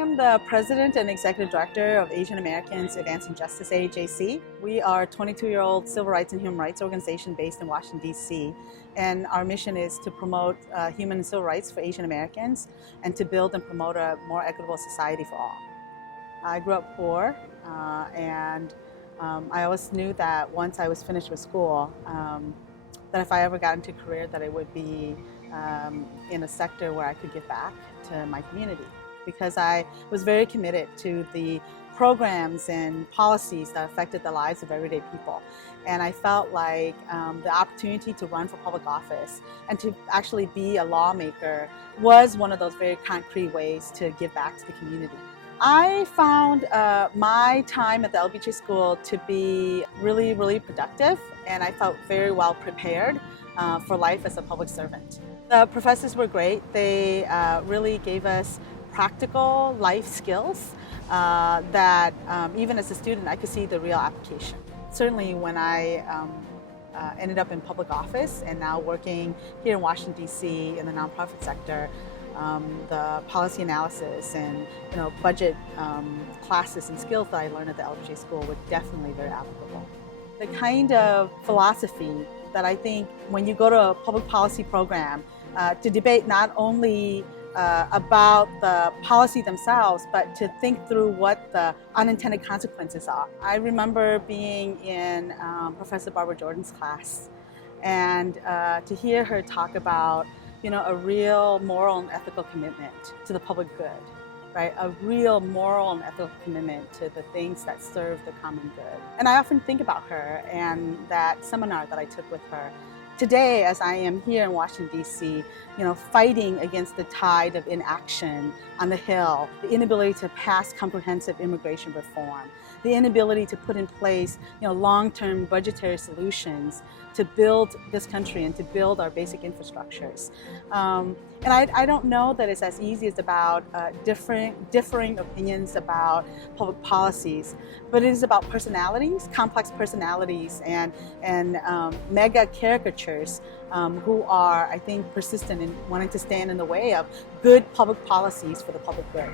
am the President and Executive Director of Asian Americans Advancing Justice, AAJC. We are a 22-year-old civil rights and human rights organization based in Washington, D.C. And our mission is to promote human and civil rights for Asian Americans and to build and promote a more equitable society for all. I grew up poor and I always knew that once I was finished with school, that if I ever got into a career that it would be in a sector where I could give back to my community, because I was very committed to the programs and policies that affected the lives of everyday people. And I felt like the opportunity to run for public office and to actually be a lawmaker was one of those very concrete ways to give back to the community. I found my time at the LBJ School to be really productive, and I felt very well prepared for life as a public servant. The professors were great. They really gave us practical life skills that even as a student I could see the real application. Certainly when I ended up in public office and now working here in Washington, D.C. in the nonprofit sector, the policy analysis and budget classes and skills that I learned at the LBJ School were definitely very applicable. The kind of philosophy that I think when you go to a public policy program to debate not only about the policy themselves, but to think through what the unintended consequences are. I remember being in Professor Barbara Jordan's class and to hear her talk about a real moral and ethical commitment to the public good, right? A real moral and ethical commitment to the things that serve the common good. And I often think about her and that seminar that I took with her. Today, as I am here in Washington, D.C., fighting against the tide of inaction on the Hill, the inability to pass comprehensive immigration reform, the inability to put in place long-term budgetary solutions to build this country and to build our basic infrastructures. And I don't know that it's as easy as about differing opinions about public policies, but it is about personalities, complex personalities, and mega caricatures who are, I think, persistent in wanting to stand in the way of good public policies for the public good.